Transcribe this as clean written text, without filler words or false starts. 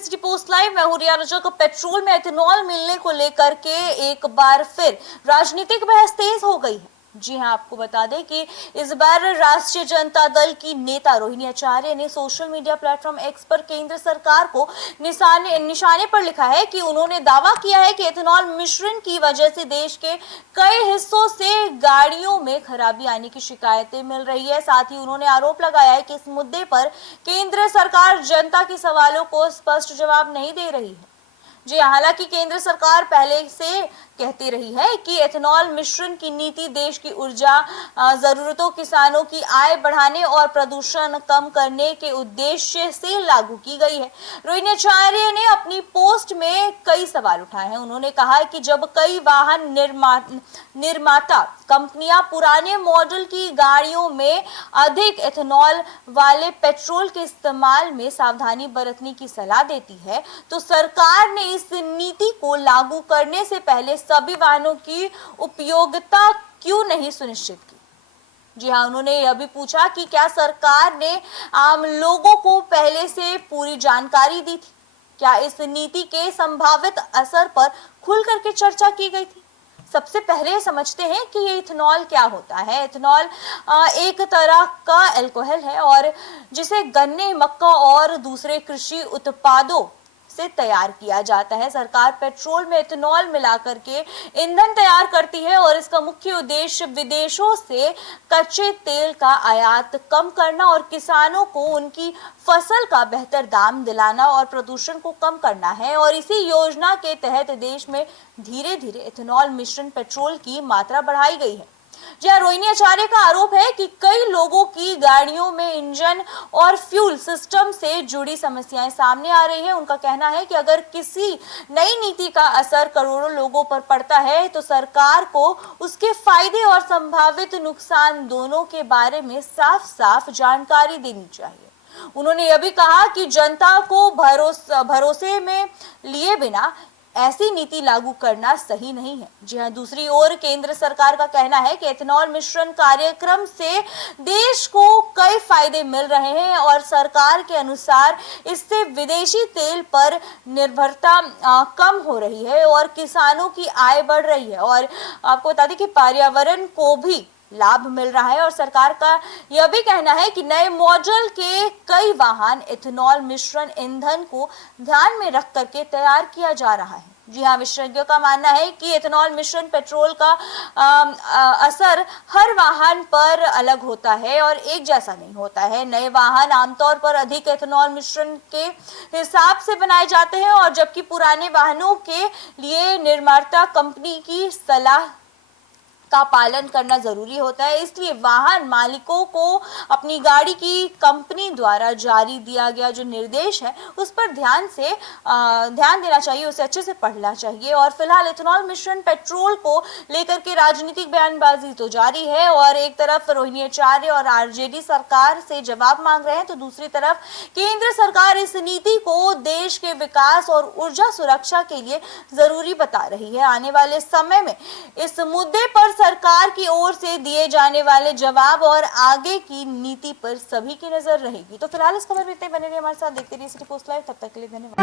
रही city post live. मैं हूं रिया रजक। पेट्रोल में एथेनॉल मिलने को लेकर के एक बार फिर राजनीतिक बहस तेज हो गई है। जी हां, आपको बता दें कि इस बार राष्ट्रीय जनता दल की नेता रोहिणी आचार्य ने सोशल मीडिया प्लेटफॉर्म एक्स पर केंद्र सरकार को निशाने पर लिखा है कि उन्होंने दावा किया है कि एथेनॉल मिश्रण की वजह से देश के कई हिस्सों से गाड़ियों में खराबी आने की शिकायतें मिल रही है। साथ ही उन्होंने आरोप लगाया है कि इस मुद्दे पर केंद्र सरकार जनता के सवालों को स्पष्ट जवाब नहीं दे रही है। जी, हालांकि केंद्र सरकार पहले से कहती रही है कि एथेनॉल मिश्रण की नीति देश की ऊर्जा जरूरतों, किसानों की आय बढ़ाने और प्रदूषण कम करने के उद्देश्य से लागू की गई है। रोहिणी आचार्य ने अपनी पोस्ट में कई सवाल उठाए हैं। उन्होंने कहा है कि जब कई वाहन निर्माता कंपनियां पुराने मॉडल की गाड़ियों में अधिक एथेनॉल वाले पेट्रोल के इस्तेमाल में सावधानी बरतने की सलाह देती है, तो सरकार ने इस नीति को लागू करने से पहले सभी वाहनों की उपयोगिता क्यों नहीं सुनिश्चित की। जी हां, उन्होंने यह भी पूछा कि क्या सरकार ने आम लोगों को पहले से पूरी जानकारी दी थी। क्या इस नीति के संभावित असर पर खुल करके चर्चा की गई थी। सबसे पहले समझते हैं कि ये इथेनॉल क्या होता है। इथेनॉल एक तरह का अल्कोहल है और जिसे गन्ने, मक्का और दूसरे कृषि उत्पादों से तैयार किया जाता है। सरकार पेट्रोल में इथेनॉल मिलाकर के ईंधन तैयार करती है और इसका मुख्य उद्देश्य विदेशों से कच्चे तेल का आयात कम करना और किसानों को उनकी फसल का बेहतर दाम दिलाना और प्रदूषण को कम करना है। और इसी योजना के तहत देश में धीरे धीरे इथेनॉल मिश्रण पेट्रोल की मात्रा बढ़ाई गई है। जहां रोहिणी आचार्य का आरोप है कि कई लोगों की गाड़ियों में इंजन और फ्यूल सिस्टम से जुड़ी समस्याएं सामने आ रही है। उनका कहना है कि अगर किसी नई नीति का असर करोड़ों लोगों पर पड़ता है तो सरकार को उसके फायदे और संभावित नुकसान दोनों के बारे में साफ साफ जानकारी देनी चाहिए। उन्होंने यह भी कहा कि जनता को भरोसे में लिए बिना ऐसी नीति लागू करना सही नहीं है। जी हां, दूसरी ओर केंद्र सरकार का कहना है कि एथेनॉल मिश्रण कार्यक्रम से देश को कई फायदे मिल रहे हैं और सरकार के अनुसार इससे विदेशी तेल पर निर्भरता कम हो रही है और किसानों की आय बढ़ रही है और आपको बता दें कि पर्यावरण को भी लाभ मिल रहा है। और सरकार का यह भी कहना है कि नए मॉडल के कई वाहन इथेनॉल मिश्रण ईंधन को ध्यान में रख करके तैयार किया जा रहा है। जी हां, विशेषज्ञों का मानना है कि इथेनॉल मिश्रण पेट्रोल का असर हर वाहन पर अलग होता है और एक जैसा नहीं होता है। नए वाहन आमतौर पर अधिक इथेनॉल मिश्रण के हिसाब से बनाए जाते हैं और जबकि पुराने वाहनों के लिए निर्माता कंपनी की सलाह का पालन करना जरूरी होता है। इसलिए वाहन मालिकों को अपनी गाड़ी की कंपनी द्वारा जारी दिया गया जो निर्देश है उस पर ध्यान देना चाहिए, उसे अच्छे से पढ़ना चाहिए। और फिलहाल इथेनॉल मिश्रण पेट्रोल को लेकर के राजनीतिक बयानबाजी तो जारी है और एक तरफ रोहिणी आचार्य और आरजेडी सरकार से जवाब मांग रहे हैं तो दूसरी तरफ केंद्र सरकार इस नीति को देश के विकास और ऊर्जा सुरक्षा के लिए जरूरी बता रही है। आने वाले समय में इस मुद्दे पर सरकार की ओर से दिए जाने वाले जवाब और आगे की नीति पर सभी की नजर रहेगी। तो फिलहाल इस खबर में इतने बने रहिए हमारे साथ, देखते रहिए सिटी पोस्ट लाइव। तब तक के लिए धन्यवाद।